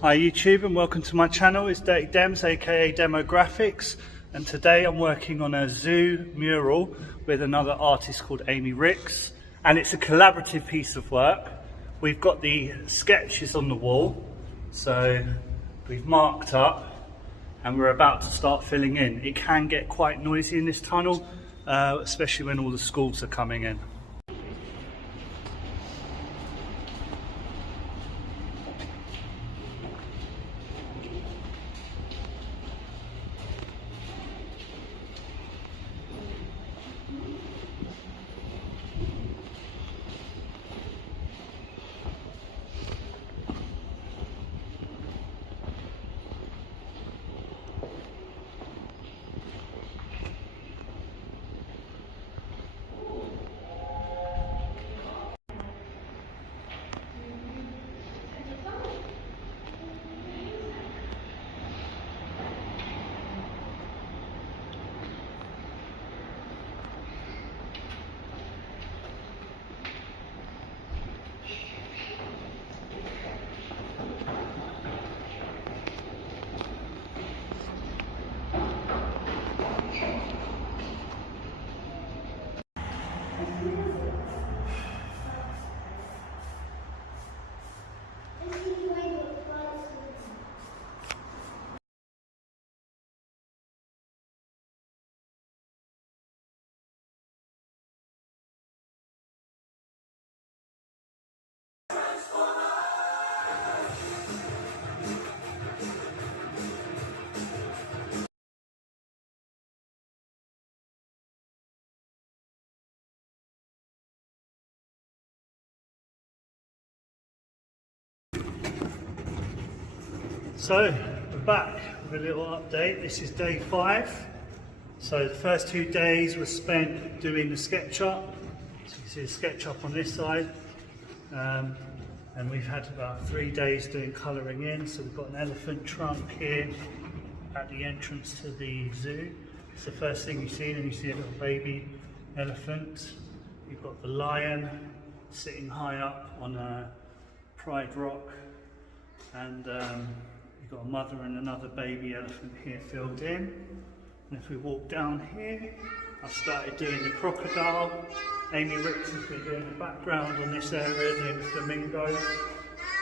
Hi YouTube and welcome to my channel. It's Dirty Dems aka Demograffix, and today I'm working on a zoo mural with another artist called AIMI RIX, and it's a collaborative piece of work. We've got the sketches on the wall, so we've marked up and we're about to start filling in. It can get quite noisy in this tunnel, especially when all the schools are coming in. So we're back with a little update. This is day 5. So the first 2 days were spent doing the SketchUp. So you can see the SketchUp on this side. And we've had about 3 days doing colouring in. So we've got an elephant trunk here at the entrance to the zoo. It's the first thing you see, and you see a little baby elephant. You've got the lion sitting high up on a Pride Rock, and you've got a mother and another baby elephant here filled in. And if we walk down here, I've started doing the crocodile. AIMI RIX has been doing the background on this area, doing the flamingos.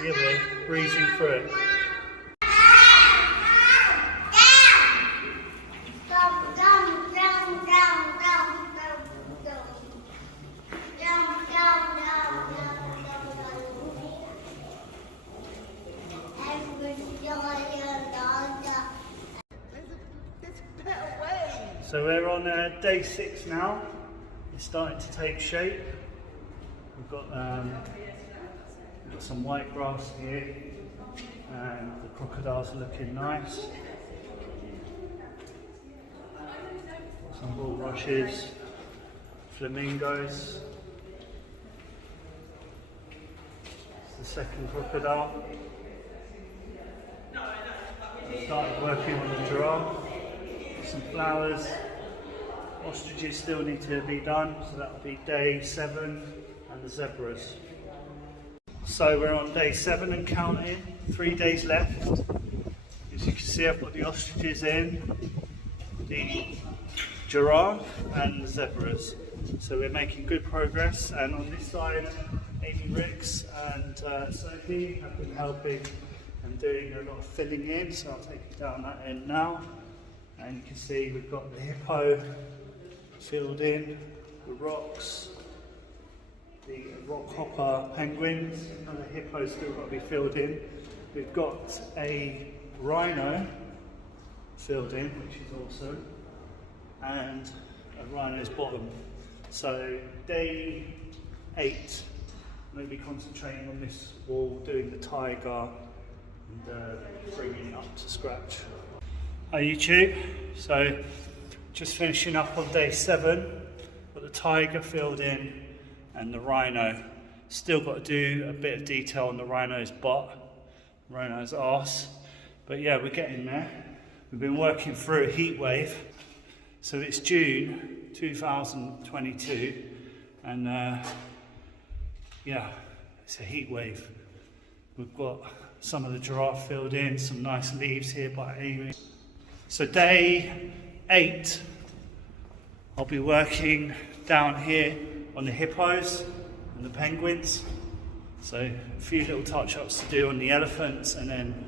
Here we're breezing through it. So we're on day 6 now. It's starting to take shape. We've got some white grass here, and the crocodiles are looking nice. Some bulrushes, flamingos. It's the second crocodile. Started working on the giraffe. Some flowers. Ostriches still need to be done, so that'll be day 7, and the zebras. So we're on day 7 and counting, 3 days left. As you can see, I've got the ostriches in, the giraffe and the zebras. So we're making good progress, and on this side, AIMI RIX and Sophie have been helping and doing a lot of filling in, so I'll take you down that end now. And you can see we've got the hippo filled in, the rocks, the rock hopper penguins, and the hippo's still got to be filled in. We've got a rhino filled in, which is awesome, and a rhino's bottom. So day 8, I'm going to be concentrating on this wall, doing the tiger and bringing it up to scratch. Hi YouTube, so just finishing up on day 7, got the tiger filled in and the rhino. Still got to do a bit of detail on the rhino's butt, rhino's arse, but yeah, we're getting there. We've been working through a heat wave, so it's June 2022, and yeah, it's a heat wave. We've got some of the giraffe filled in, some nice leaves here by AIMI. So day 8, I'll be working down here on the hippos and the penguins. So a few little touch-ups to do on the elephants, and then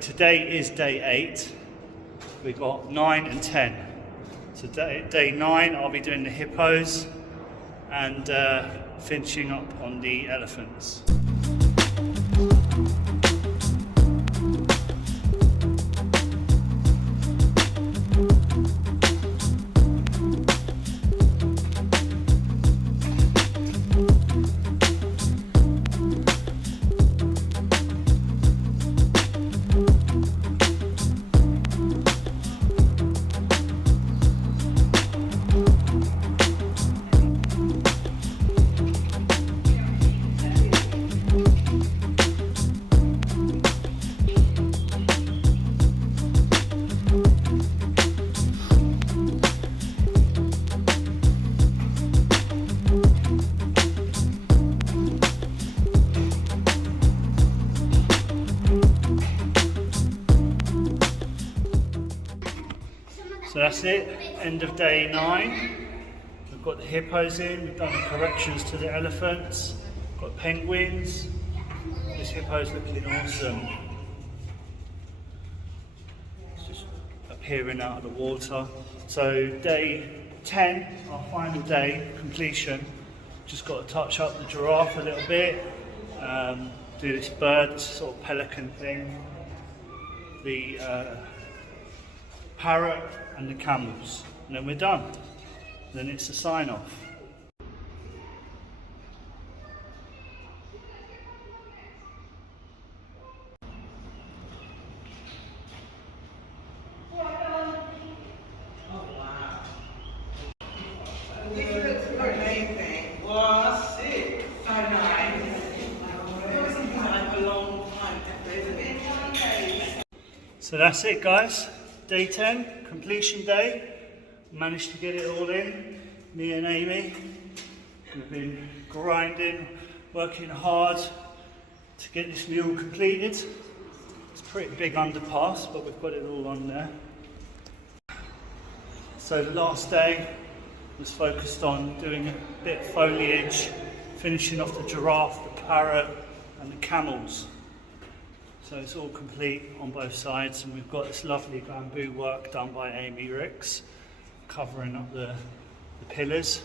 today is day 8. We've got 9 and 10. So day 9, I'll be doing the hippos and finishing up on the elephants. So that's it, end of day 9. We've got the hippos in, we've done the corrections to the elephants, got penguins. This hippo's looking awesome. It's just appearing out of the water. So day 10, our final day, completion. Just got to touch up the giraffe a little bit, do this bird, this sort of pelican thing. The parrot and the camels, and then we're done. Then it's a sign off. This looks amazing. Wow, sick. So nice. It was something like a long time to visit. So that's it, guys. Day 10, completion day. Managed to get it all in, me and AIMI. We've been grinding, working hard to get this mural completed. It's a pretty big underpass, but we've got it all on there. So the last day was focused on doing a bit of foliage, finishing off the giraffe, the parrot and the camels. So it's all complete on both sides, and we've got this lovely bamboo work done by AIMI RIX, covering up the pillars.